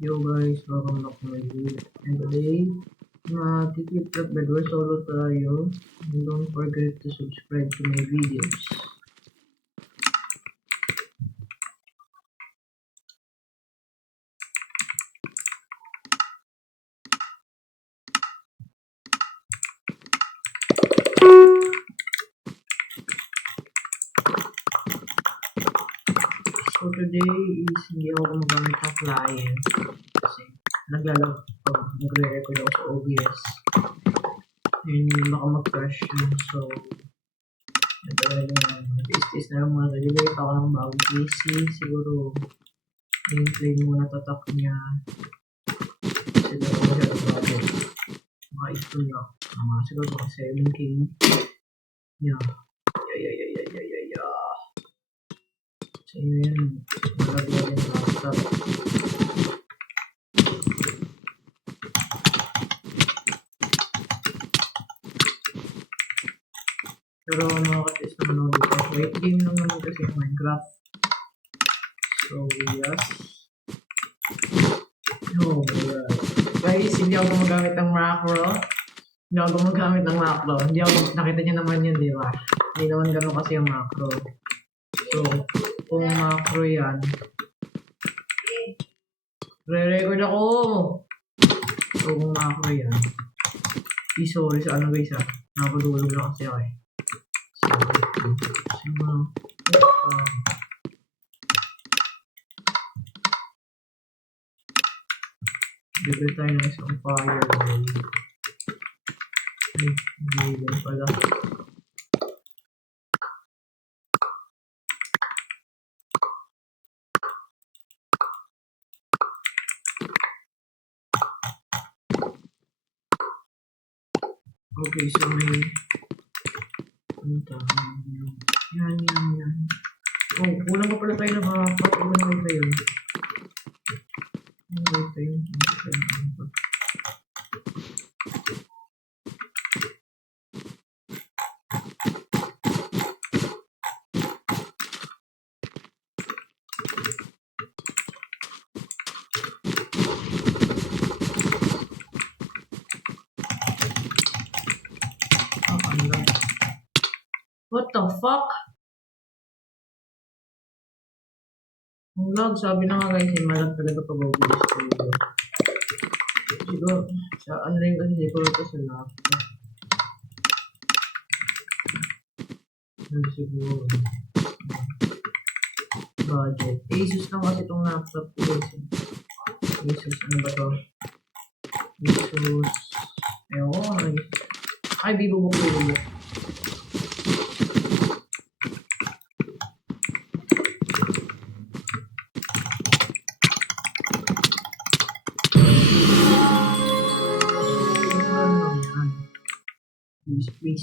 Yo guys, welcome back to my video. And today, mag-keep up Bedwars solo tayo. And don't forget to subscribe to my videos. So today is hindi ako gumagamit ng client kasi nagre-record ako sa OBS and baka mag-crash yun. So ito is na lang muna. Deliver pa ako ng bagong PC. Siguro gameplay muna tatak niya. Siguro masyadong budget. Mga ito na. Siguro mga 7K. Yeah. So yun, malagyan yung laptop. Pero nakaka-test naman ako dito. Wait game lang naman kasi yung Minecraft. So yes. Oh my god. Guys, hindi ako gumagamit ng macro. Nakita niyo naman yun, di ba? Hindi naman ganun kasi yung macro. So, kung macro yan, re-record ako. So, kung macro yan, sorry sa ano guys nakapagulog na kasi ako eh. Bibili tayo ng isang fire guys. Ay, hindi pala. Okay, so may yan. Oh, kulang pa pala tayo na iba na kayo tayo. What the fuck? Ang lag, sabi na nga guys, malag talaga pag OBS ko. Siguro, sa online kasi siguro ito sa laptop. Siguro. Budget. Asus lang kasi itong laptop ko. Asus, ano ba to? Asus. Ewan. Ay, bibubok. Please.